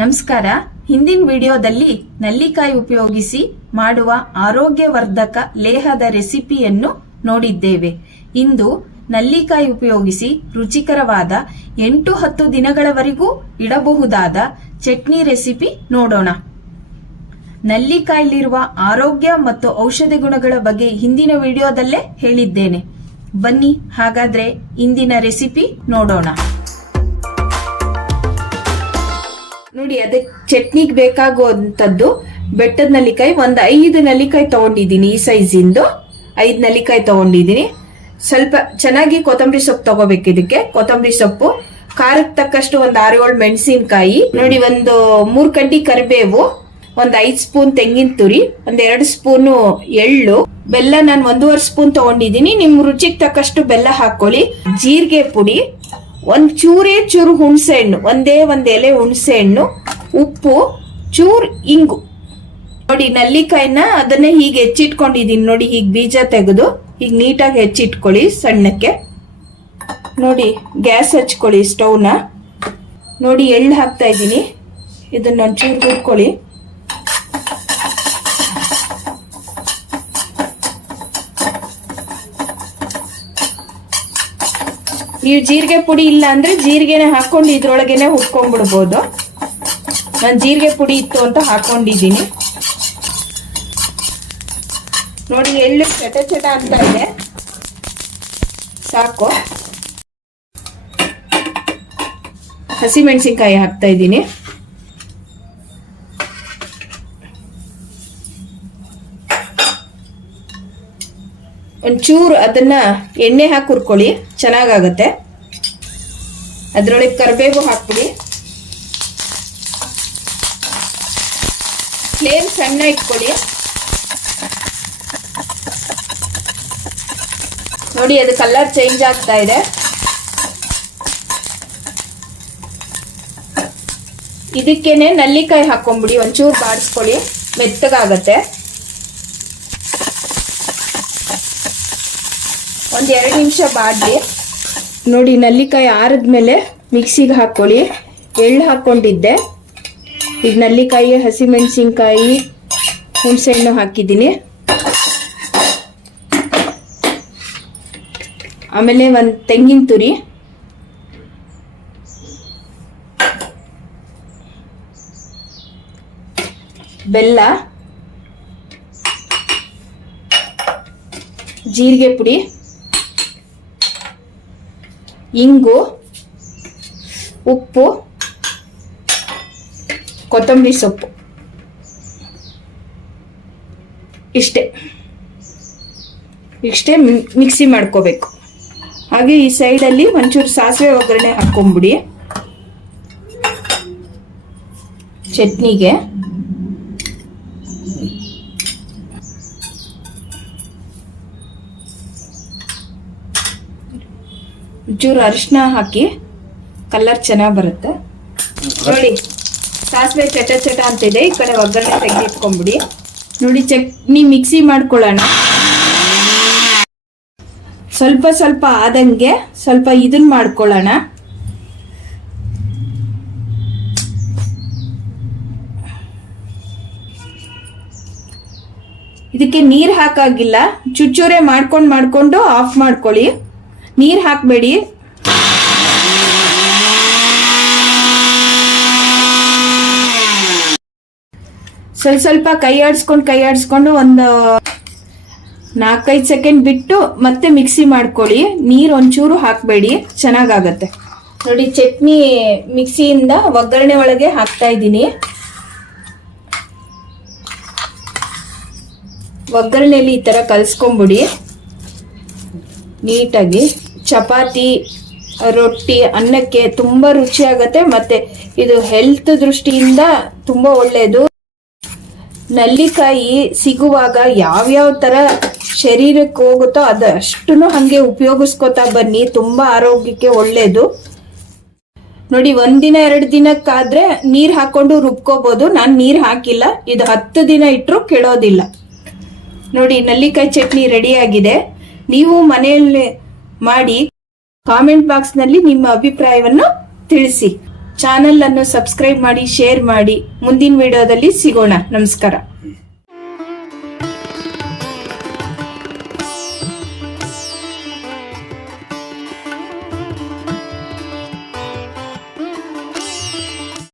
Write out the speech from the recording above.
ನಮಸ್ಕಾರ. ಹಿಂದಿನ ವಿಡಿಯೋದಲ್ಲಿ ನಲ್ಲಿಕಾಯಿ ಉಪಯೋಗಿಸಿ ಮಾಡುವ ಆರೋಗ್ಯವರ್ಧಕ ಲೇಹದ ರೆಸಿಪಿಯನ್ನು ನೋಡಿದ್ದೇವೆ. ಇಂದು ನಲ್ಲಿಕಾಯಿ ಉಪಯೋಗಿಸಿ ರುಚಿಕರವಾದ 8-10 ದಿನಗಳವರೆಗೂ ಇಡಬಹುದಾದ ಚಟ್ನಿ ರೆಸಿಪಿ ನೋಡೋಣ. ನಲ್ಲಿಕಾಯಿಲಿರುವ ಆರೋಗ್ಯ ಮತ್ತು ಔಷಧಿ ಗುಣಗಳ ಬಗ್ಗೆ ಹಿಂದಿನ ವಿಡಿಯೋದಲ್ಲೇ ಹೇಳಿದ್ದೇನೆ. ಬನ್ನಿ ಹಾಗಾದ್ರೆ ಇಂದಿನ ರೆಸಿಪಿ ನೋಡೋಣ. ನೋಡಿ, ಅದಕ್ಕೆ ಚಟ್ನಿಗೆ ಬೇಕಾಗುವಂತದ್ದು ಬೆಟ್ಟದ ನಲ್ಲಿಕಾಯಿ. 5 ನಲ್ಲಿಕಾಯಿ ತಗೊಂಡಿದ್ದೀನಿ. ಈ ಸೈಜ್ ಇಂದು 5 ನಲ್ಲಿಕಾಯಿ ತಗೊಂಡಿದ್ದೀನಿ. ಸ್ವಲ್ಪ ಚೆನ್ನಾಗಿ ಕೊತ್ತಂಬರಿ ಸೊಪ್ಪು ತಗೋಬೇಕು. ಇದಕ್ಕೆ ಕೊತ್ತಂಬರಿ ಸೊಪ್ಪು, ಖಾರಕ್ಕೆ ತಕ್ಕಷ್ಟು 6-7 ಮೆಣಸಿನಕಾಯಿ, ನೋಡಿ 3 ಕಡ್ಡಿ ಕರಿಬೇವು, 5 ಸ್ಪೂನ್ ತೆಂಗಿನ ತುರಿ, 2 ಸ್ಪೂನು ಎಳ್ಳು, ಬೆಲ್ಲ ನಾನು 1.5 ಸ್ಪೂನ್ ತಗೊಂಡಿದ್ದೀನಿ. ನಿಮ್ ರುಚಿಗೆ ತಕ್ಕಷ್ಟು ಬೆಲ್ಲ ಹಾಕೊಳ್ಳಿ. ಜೀರಿಗೆ ಪುಡಿ, ಚೂರು ಹುಣಸೆ ಹಣ್ಣು, ಒಂದ್ ಎಲೆ ಹುಣಸೆ ಹಣ್ಣು, ಉಪ್ಪು, ಚೂರ್ ಇಂಗು. ನೋಡಿ, ನಲ್ಲಿಕಾಯಿನ ಅದನ್ನೇ ಹೀಗೆ ಹೆಚ್ಚಿಟ್ಕೊಂಡಿದೀನಿ. ನೋಡಿ, ಹೀಗೆ ಬೀಜ ತೆಗೆದು ಈಗ ನೀಟಾಗಿ ಹೆಚ್ಚಿಟ್ಕೊಳ್ಳಿ ಸಣ್ಣಕ್ಕೆ. ನೋಡಿ, ಗ್ಯಾಸ್ ಹಚ್ಕೊಳ್ಳಿ ಸ್ಟವ್ನ. ನೋಡಿ, ಎಳ್ಳು ಹಾಕ್ತಾ ಇದ್ದೀನಿ. ಇದನ್ನ ಒಂಚೂರು ಹುರ್ಕೊಳ್ಳಿ. ನೀವು ಜೀರಿಗೆ ಪುಡಿ ಇಲ್ಲ ಅಂದ್ರೆ ಜೀರಿಗೆನೆ ಹಾಕೊಂಡು ಇದ್ರೊಳಗೆನೆ ಹುರ್ಕೊಂಡ್ಬಿಡ್ಬೋದು. ನಾನು ಜೀರಿಗೆ ಪುಡಿ ಇತ್ತು ಅಂತ ಹಾಕೊಂಡಿದ್ದೀನಿ. ನೋಡಿ, ಎಳ್ಳು ಚಟ ಅಂತ ಇದೆ. ಸಾಕು. ಹಸಿಮೆಣಸಿನ್ಕಾಯಿ ಹಾಕ್ತಾ ಇದ್ದೀನಿ. ಒಂಚೂರು ಅದನ್ನ ಎಣ್ಣೆ ಹಾಕಿ ಹುರ್ಕೊಳ್ಳಿ, ಚೆನ್ನಾಗಾಗತ್ತೆ. ಅದ್ರೊಳಗೆ ಕರಿಬೇವು ಹಾಕ್ಬಿಡಿ. ಫ್ಲೇಮ್ ಸಣ್ಣ ಇಟ್ಕೊಳ್ಳಿ. ನೋಡಿ, ಅದು ಕಲರ್ ಚೇಂಜ್ ಆಗ್ತಾ ಇದೆ. ಇದಕ್ಕೇನೆ ನಲ್ಲಿಕಾಯಿ ಹಾಕೊಂಡ್ಬಿಡಿ. ಒಂಚೂರು ಬಾಡಿಸ್ಕೊಳ್ಳಿ, ಮೆತ್ತಗಾಗತ್ತೆ. 2 ನಿಮಿಷ ಬಾಡ್ಲಿ. ನೋಡಿ, ನಲ್ಲಿಕಾಯಿ ಆರಿದ್ಮೇಲೆ ಮಿಕ್ಸಿಗೆ ಹಾಕೊಳ್ಳಿ. ಎಳ್ಳು ಹಾಕೊಂಡಿದ್ದೆ. ಈಗ ನಲ್ಲಿಕಾಯಿ, ಹಸಿಮೆಣಸಿನ್ಕಾಯಿ, ಹುಣಸೆ ಹಣ್ಣು ಹಾಕಿದ್ದೀನಿ. ಆಮೇಲೆ 1 ತೆಂಗಿನ ತುರಿ, ಬೆಲ್ಲ, ಜೀರಿಗೆ ಪುಡಿ, ಇಂಗು, ಉಪ್ಪು, ಕೊತ್ತಂಬರಿ ಸೊಪ್ಪು, ಇಷ್ಟೇ ಮಿಕ್ಸಿ ಮಾಡ್ಕೋಬೇಕು. ಹಾಗೆ ಈ ಸೈಡಲ್ಲಿ ಒಂಚೂರು ಸಾಸಿವೆ ಒಗ್ಗರಣೆ ಹಾಕೊಂಡ್ಬಿಡಿ ಚಟ್ನಿಗೆ. ಒಂಚೂರು ಅರಿಶಿನ ಹಾಕಿ, ಕಲರ್ ಚೆನ್ನಾಗಿ ಬರುತ್ತೆ. ನೋಡಿ, ಸಾಸಿವೆ ಚಟ ಅಂತಿದೆ. ಈ ಕಡೆ ಒಗ್ಗರಣೆ ತೆಗೆದಿಟ್ಕೊಂಡ್ಬಿಡಿ. ನೋಡಿ, ಚಟ್ನಿ ಮಿಕ್ಸಿ ಮಾಡ್ಕೊಳ್ಳೋಣ. ಸ್ವಲ್ಪ ಆದಂಗೆ ಸ್ವಲ್ಪ ಇದನ್ನ ಮಾಡ್ಕೊಳ್ಳೋಣ. ಇದಕ್ಕೆ ನೀರ್ ಹಾಕಾಗಿಲ್ಲ. ಚುಚ್ಚೂರೆ ಮಾಡ್ಕೊಂಡು ಆಫ್ ಮಾಡ್ಕೊಳ್ಳಿ. ನೀರ್ ಹಾಕ್ಬೇಡಿ. ಸ್ವಲ್ಪ ಕೈ ಆಡಿಸ್ಕೊಂಡು 4-5 ಸೆಕೆಂಡ್ ಬಿಟ್ಟು ಮತ್ತೆ ಮಿಕ್ಸಿ ಮಾಡ್ಕೊಳ್ಳಿ. ನೀರ್ ಒಂಚೂರು ಹಾಕ್ಬೇಡಿ, ಚೆನ್ನಾಗಾಗತ್ತೆ. ನೋಡಿ, ಚಟ್ನಿ ಮಿಕ್ಸಿಯಿಂದ ಒಗ್ಗರಣೆ ಒಳಗೆ ಹಾಕ್ತಾ ಇದ್ದೀನಿ. ಒಗ್ಗರಣೆಯಲ್ಲಿ ಈ ತರ ಕಲ್ಸ್ಕೊಂಡ್ಬಿಡಿ ನೀಟಾಗಿ. ಚಪಾತಿ, ರೊಟ್ಟಿ, ಅನ್ನಕ್ಕೆ ತುಂಬಾ ರುಚಿ ಆಗತ್ತೆ. ಮತ್ತೆ ಇದು ಹೆಲ್ತ್ ದೃಷ್ಟಿಯಿಂದ ತುಂಬಾ ಒಳ್ಳೆಯದು. ನಲ್ಲಿಕಾಯಿ ಸಿಗುವಾಗ ಯಾವ್ಯಾವ ತರ ಶರೀರಕ್ಕೆ ಹೋಗುತ್ತೋ ಅದಷ್ಟನ್ನು ಹಂಗೆ ಉಪಯೋಗಿಸ್ಕೊತಾ ಬನ್ನಿ. ತುಂಬಾ ಆರೋಗ್ಯಕ್ಕೆ ಒಳ್ಳೇದು. ನೋಡಿ, 1 ದಿನ 2 ದಿನಕ್ಕಾದ್ರೆ ನೀರ್ ಹಾಕೊಂಡು ರುಬ್ಕೋಬಹುದು. ನಾನು ನೀರ್ ಹಾಕಿಲ್ಲ. ಇದು 10 ದಿನ ಇಟ್ರು ಕೆಡೋದಿಲ್ಲ. ನೋಡಿ, ನಲ್ಲಿಕಾಯಿ ಚಟ್ನಿ ರೆಡಿ ಆಗಿದೆ. ನೀವು ಮನೆಯಲ್ಲಿ ಮಾಡಿ ಕಾಮೆಂಟ್ ಬಾಕ್ಸ್ ನಲ್ಲಿ ನಿಮ್ಮ ಅಭಿಪ್ರಾಯವನ್ನು ತಿಳಿಸಿ. ಚಾನೆಲ್ ಅನ್ನು ಸಬ್ಸ್ಕ್ರೈಬ್ ಮಾಡಿ, ಶೇರ್ ಮಾಡಿ. ಮುಂದಿನ ವಿಡಿಯೋದಲ್ಲಿ ಸಿಗೋಣ. ನಮಸ್ಕಾರ.